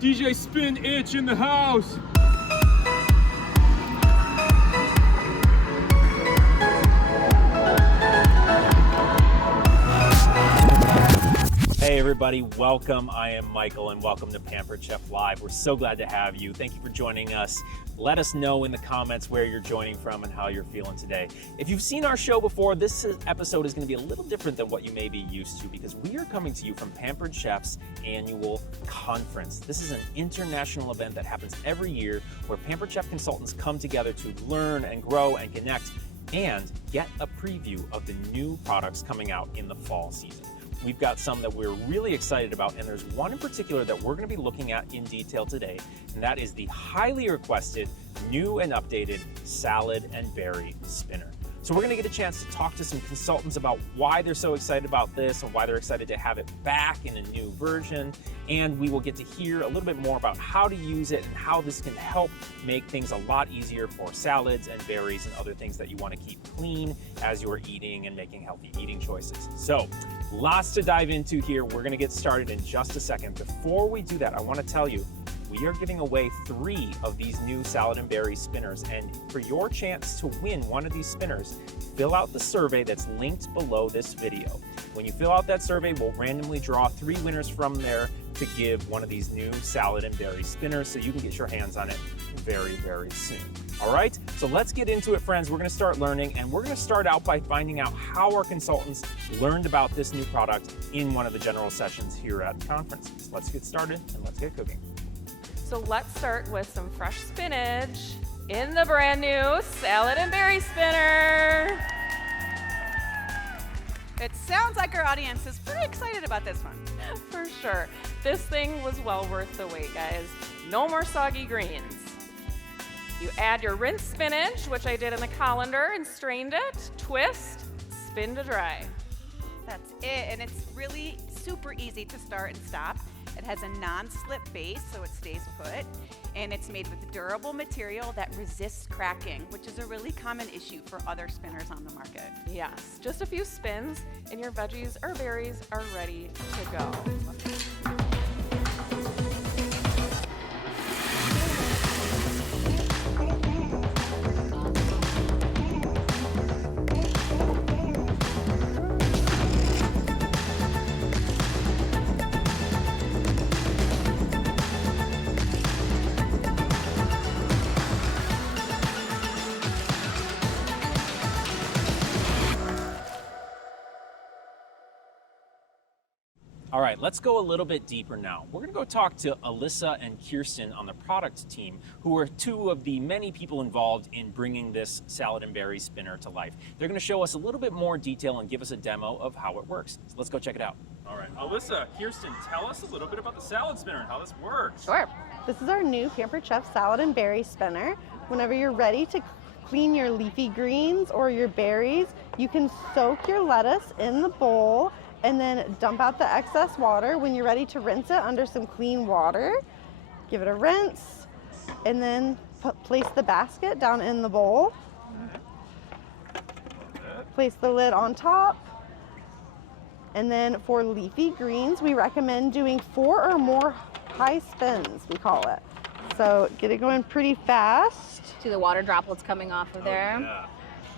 DJ Spin Itch in the house. Hey everybody, welcome. I am Michael and welcome to Pampered Chef Live. We're so glad to have you. Thank you for joining us. Let us know in the comments where you're joining from and how you're feeling today. If you've seen our show before, this episode is going to be a little different than what you may be used to because we are coming to you from Pampered Chef's annual conference. This is an international event that happens every year where Pampered Chef consultants come together to learn and grow and connect and get a preview of the new products coming out in the fall season. We've got some that we're really excited about, and there's one in particular that we're going to be looking at in detail today, and that is the highly requested new and updated salad and berry spinner. So we're going to get a chance to talk to some consultants about why they're so excited about this and why they're excited to have it back in a new version. And we will get to hear a little bit more about how to use it and how this can help make things a lot easier for salads and berries and other things that you want to keep clean as you're eating and making healthy eating choices. So lots to dive into here. We're going to get started in just a second. Before we do that, I want to tell you, we are giving away 3 of these new salad and berry spinners, and for your chance to win one of these spinners, fill out the survey that's linked below this video. When you fill out that survey, we'll randomly draw 3 winners from there to give one of these new salad and berry spinners so you can get your hands on it very, very soon. All right, so let's get into it, friends. We're going to start learning, and we're going to start out by finding out how our consultants learned about this new product in one of the general sessions here at the conference. So let's get started and let's get cooking. So let's start with some fresh spinach in the brand new salad and berry spinner. It sounds like our audience is pretty excited about this one. For sure. This thing was well worth the wait, guys. No more soggy greens. You add your rinsed spinach, which I did in the colander and strained it, twist, spin to dry. That's it, and it's really super easy to start and stop. It has a non-slip base, so it stays put, and it's made with durable material that resists cracking, which is a really common issue for other spinners on the market. Yes, just a few spins, and your veggies or berries are ready to go. All right, let's go a little bit deeper now. We're gonna go talk to Alyssa and Kirsten on the product team, who are 2 of the many people involved in bringing this salad and berry spinner to life. They're gonna show us a little bit more detail and give us a demo of how it works. So let's go check it out. All right, Alyssa, Kirsten, tell us a little bit about the salad spinner and how this works. Sure. This is our new Pampered Chef salad and berry spinner. Whenever you're ready to clean your leafy greens or your berries, you can soak your lettuce in the bowl and then dump out the excess water. When you're ready to rinse it under some clean water, give it a rinse, and then place the basket down in the bowl. Place the lid on top. And then for leafy greens, we recommend doing 4 or more high spins, we call it. So get it going pretty fast. See the water droplets coming off of there. Yeah.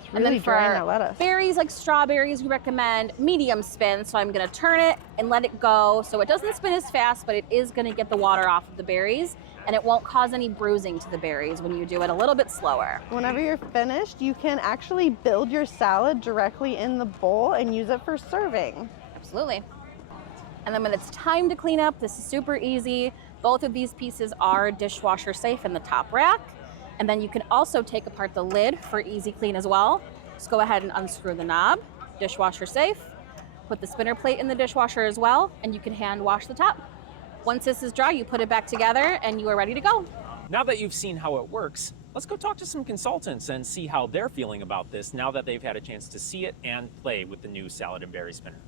It's really drying that lettuce. Berries like strawberries, we recommend medium spin. So I'm gonna turn it and let it go. So it doesn't spin as fast, but it is gonna get the water off of the berries, and it won't cause any bruising to the berries when you do it a little bit slower. Whenever you're finished, you can actually build your salad directly in the bowl and use it for serving. Absolutely. And then when it's time to clean up, this is super easy. Both of these pieces are dishwasher safe in the top rack. And then you can also take apart the lid for easy clean as well. Just go ahead and unscrew the knob, dishwasher safe. Put the spinner plate in the dishwasher as well, and you can hand wash the top. Once this is dry, you put it back together and you are ready to go. Now that you've seen how it works, let's go talk to some consultants and see how they're feeling about this now that they've had a chance to see it and play with the new salad and berry spinner.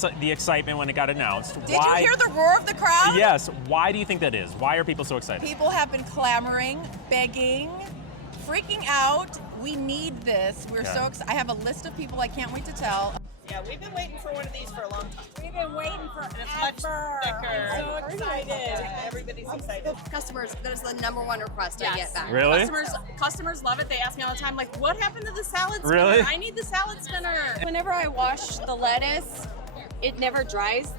the excitement when it got announced. Did you hear the roar of the crowd? Yes. Why do you think that is? Why are people so excited? People have been clamoring, begging, freaking out. We need this. We're so excited. I have a list of people I can't wait to tell. Yeah, we've been waiting for one of these for a long time. We've been waiting for And it's much thicker. I'm so excited. Everybody's excited. Customers, that is the number one request I get back. Really? Customers love it. They ask me all the time, like, what happened to the salad spinner? Really? I need the salad spinner. Whenever I wash the lettuce, it never dries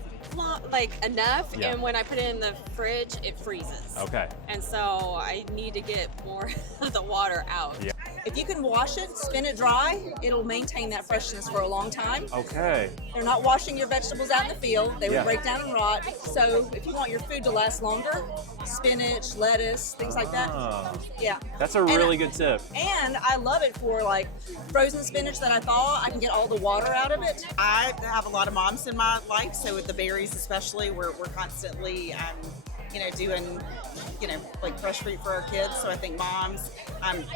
enough, Yeah. and when I put it in the fridge, it freezes. Okay. And so I need to get more of the water out. Yeah. If you can wash it, spin it dry, it'll maintain that freshness for a long time. Okay. You're not washing your vegetables out in the field. They Yeah. would break down and rot. So if you want your food to last longer, spinach, lettuce, things like that. Oh. Yeah. That's a really good tip. And I love it for like frozen spinach that I thaw. I can get all the water out of it. I have a lot of moms in my life, so with the berries especially, we're constantly, doing, like fresh fruit for our kids. So I think moms,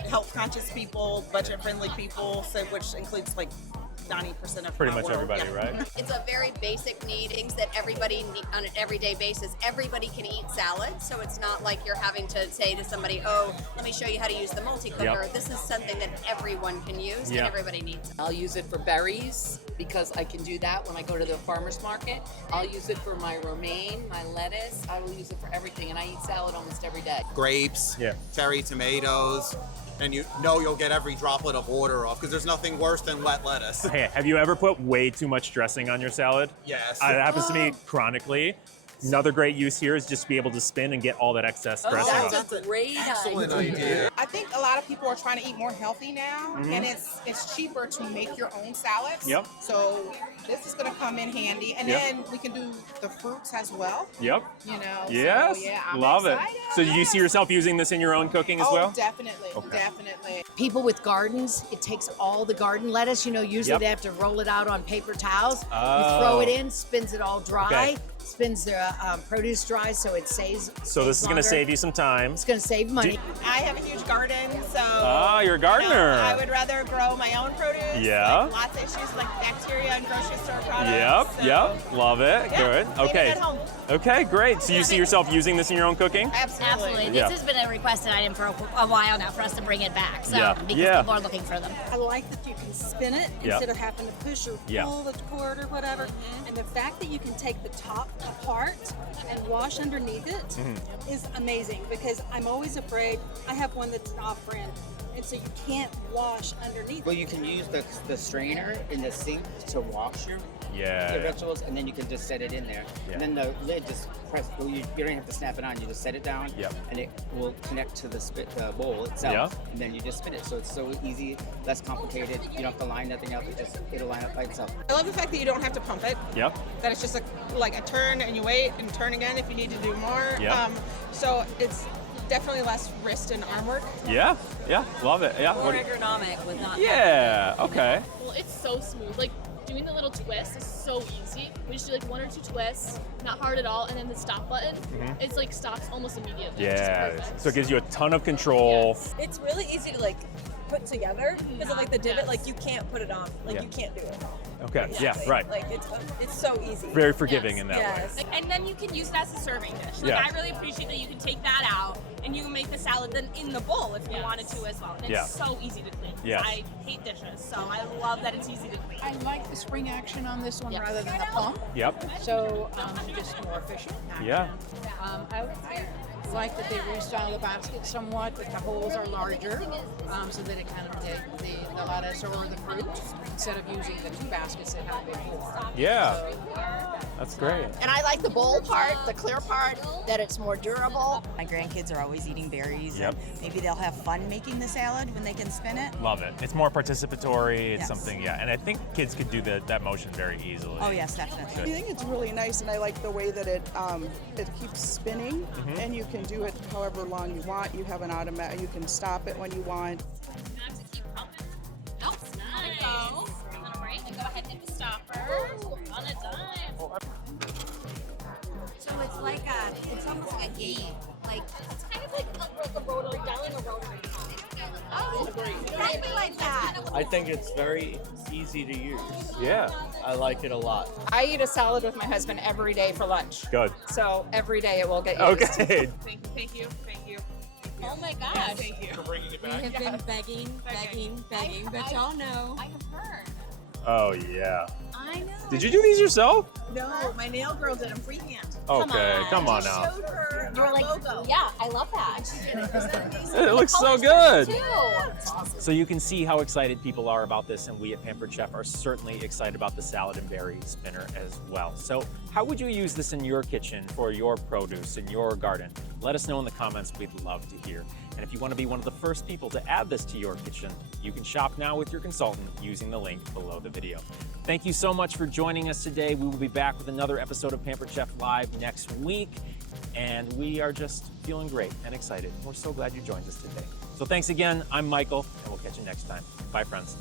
health conscious people, budget friendly people, so which includes like 90% of Pretty my much world. everybody, Yeah. right? It's a very basic need, things that everybody need on an everyday basis. Everybody can eat salad, so it's not like you're having to say to somebody, oh, let me show you how to use the multi-cooker. Yep. This is something that everyone can use Yeah. and everybody needs. I'll use it for berries because I can do that when I go to the farmer's market. I'll use it for my romaine, my lettuce. I will use it for everything, and I eat salad almost every day. Grapes, cherry tomatoes, and you know you'll get every droplet of water off because there's nothing worse than wet lettuce. Hey, have you ever put way too much dressing on your salad? Yes. It happens to me chronically. Another great use here is just to be able to spin and get all that excess dressing off. That's a great Excellent idea. idea. I think a lot of people are trying to eat more healthy now, and it's cheaper to make your own salads. Yep. So this is going to come in handy, and Yep. then we can do the fruits as well. Yep. You know. Yes. So, yeah, I'm Love excited. it. So do you see yourself using this in your own cooking as Oh, well? definitely, Okay. definitely. People with gardens, it takes all the garden lettuce. Usually Yep. they have to roll it out on paper towels. Oh. You throw it in, spins it all dry, Okay. spins the produce dry, so it saves. So this is going to save you some time. It's going to save money. I have a huge garden, so Ah, you're a gardener. I would rather grow my own produce. Yeah. Like lots of issues like bacteria and grocery store products. Yep, so- yep, love it. Yeah, Good. made it Okay. at home. Okay, great. So you see yourself using this in your own cooking? Absolutely. Yeah. This has been a requested item for a while now for us to bring it back. So Yeah. because Yeah. people are looking for them. I like that you can spin it Yeah. instead of having to push or Yeah. pull the cord or whatever. And the fact that you can take the top apart and wash underneath it is amazing because I'm always afraid I have one that's an off-brand. And so you can't wash underneath. Well, you can use the strainer in the sink to wash your Yeah. vegetables, and then you can just set it in there. Yeah. And then the lid just press. Well, you don't have to snap it on. You just set it down, Yep. and it will connect to the bowl itself. Yeah. And then you just spin it. So it's so easy, less complicated. You don't have to line nothing up. It'll line up by itself. I love the fact that you don't have to pump it. Yep. That it's just like a turn and you wait and turn again if you need to do more. Yeah. So it's definitely less wrist and arm work. Yeah. Yeah. Love it. Yeah. More ergonomic with not. Yeah. Okay. Well, it's so smooth. Like doing the little twist is so easy. We just do like 1 or 2 twists, not hard at all, and then the stop button, it's like stops almost immediately. which is Yeah. perfect. So it gives you a ton of control. It's really easy to like put together because of like the divot. Like you can't put it on. Like Yeah. you can't do it. Okay. Yeah. Right. Like it's so easy. Very forgiving in that way. Yes. And then you can use it as a serving dish. Like Yeah. I really appreciate that you can take that out and you can make the salad then in the bowl if you wanted to as well. And it's Yeah. so easy to clean. Yes. I hate dishes, so I love that it's easy to clean. I like the spring action on this one rather than the pump. Yep. So just more efficient. Yeah. I like that they restyle the basket somewhat, but the holes are larger, so that it kind of takes the lettuce or the fruit instead of using the 2 baskets that have before. Yeah. That's great. And I like the bowl part, the clear part, that it's more durable. My grandkids are always eating berries. Yep. Maybe they'll have fun making the salad when they can spin it. Love it. It's more participatory. It's Yes. something, yeah. And I think kids could do that motion very easily. Oh yes, definitely. Good. I think it's really nice, and I like the way that it keeps spinning, and you can do it however long you want. You have an automatic. You can stop it when you want. Nope, nice. All right, and go ahead and hit the stopper on a dime. So it's almost like a game. Like It's kind of like a rotary dialing a rotary. Oh, like that. I think it's very easy to use. Yeah. I like it a lot. I eat a salad with my husband every day for lunch. Good. So every day it will get used. Okay. Thank you. Oh my gosh. Thank you. For bringing it We back. have been begging, but y'all know. I have heard. Oh yeah. I know. Did you do these yourself? No, my nail girl did them freehand. Okay, come on now. Showed her You're our like, logo. yeah, I love that. It looks so good. Too. So you can see how excited people are about this, and we at Pampered Chef are certainly excited about the salad and berry spinner as well. So how would you use this in your kitchen for your produce in your garden? Let us know in the comments. We'd love to hear. And if you want to be one of the first people to add this to your kitchen, you can shop now with your consultant using the link below the video. Thank you so much for joining us today. We will be back with another episode of Pampered Chef Live next week. And we are just feeling great and excited. We're so glad you joined us today. So thanks again. I'm Michael, and we'll catch you next time. Bye, friends.